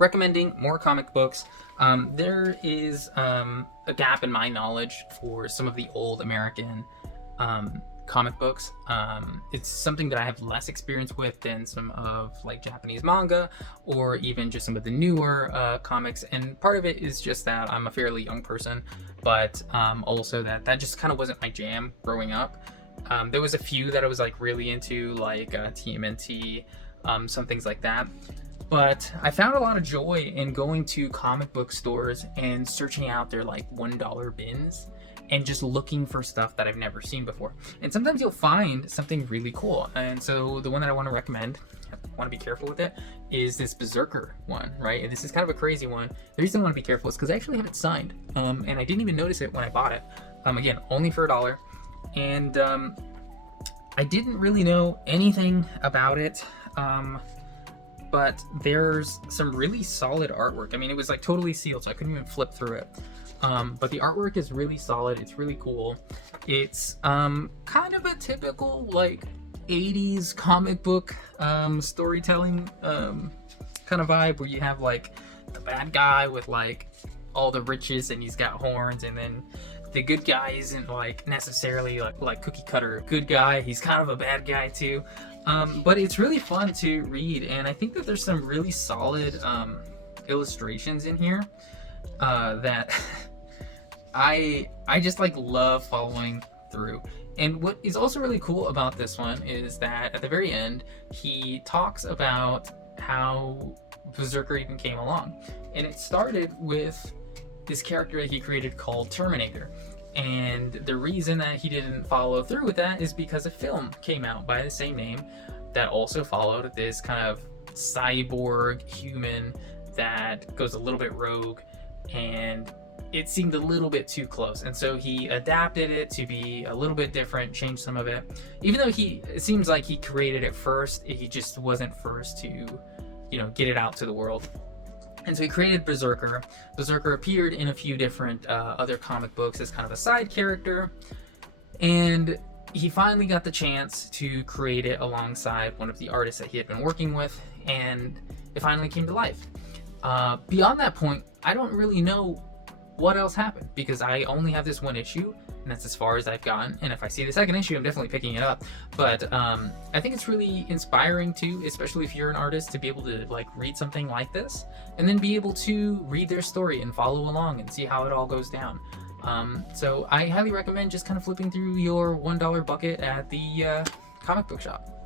recommending more comic books. There is a gap in my knowledge for some of the old American comic books. It's something that I have less experience with than some of like Japanese manga or even just some of the newer comics. And part of it is just that I'm a fairly young person, but also that just kind of wasn't my jam growing up. There was a few that I was like really into, like TMNT, some things like that. But I found a lot of joy in going to comic book stores and searching out their like $1 bins and just looking for stuff that I've never seen before. And sometimes you'll find something really cool. And so the one that I want to recommend, I want to be careful with it, is this Berserker one, right? And this is kind of a crazy one. The reason I want to be careful is because I actually have it signed. And I didn't even notice it when I bought it. Again, only for $1. And I didn't really know anything about it. But there's some really solid artwork. I mean, it was like totally sealed, so I couldn't even flip through it. But the artwork is really solid. It's really cool. It's kind of a typical like 80s comic book storytelling kind of vibe, where you have like the bad guy with like all the riches and he's got horns, and then the good guy isn't like necessarily like cookie cutter good guy. He's kind of a bad guy too. But it's really fun to read, and I think that there's some really solid illustrations in here that I just like love following through. And what is also really cool about this one is that at the very end he talks about how Berserker even came along, and it started with this character that he created called Terminator. And the reason that he didn't follow through with that is because a film came out by the same name that also followed this kind of cyborg human that goes a little bit rogue, and it seemed a little bit too close. And so he adapted it to be a little bit different, changed some of it. Even though it seems like he created it first, he just wasn't first to, get it out to the world. And so he created Berserker. Berserker appeared in a few different other comic books as kind of a side character. And he finally got the chance to create it alongside one of the artists that he had been working with. And it finally came to life. Beyond that point, I don't really know what else happened, because I only have this one issue, and that's as far as I've gotten. And if I see the second issue, I'm definitely picking it up. But I think it's really inspiring too, especially if you're an artist, to be able to like read something like this and then be able to read their story and follow along and see how it all goes down. So I highly recommend just kind of flipping through your $1 bucket at the comic book shop.